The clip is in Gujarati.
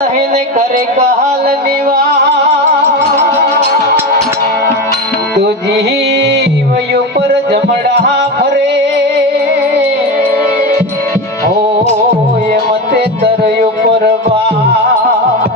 એને કરે કહાલ તુજી વયુ પર જમડા ફરે. હો એ મતે તરયુ પર બા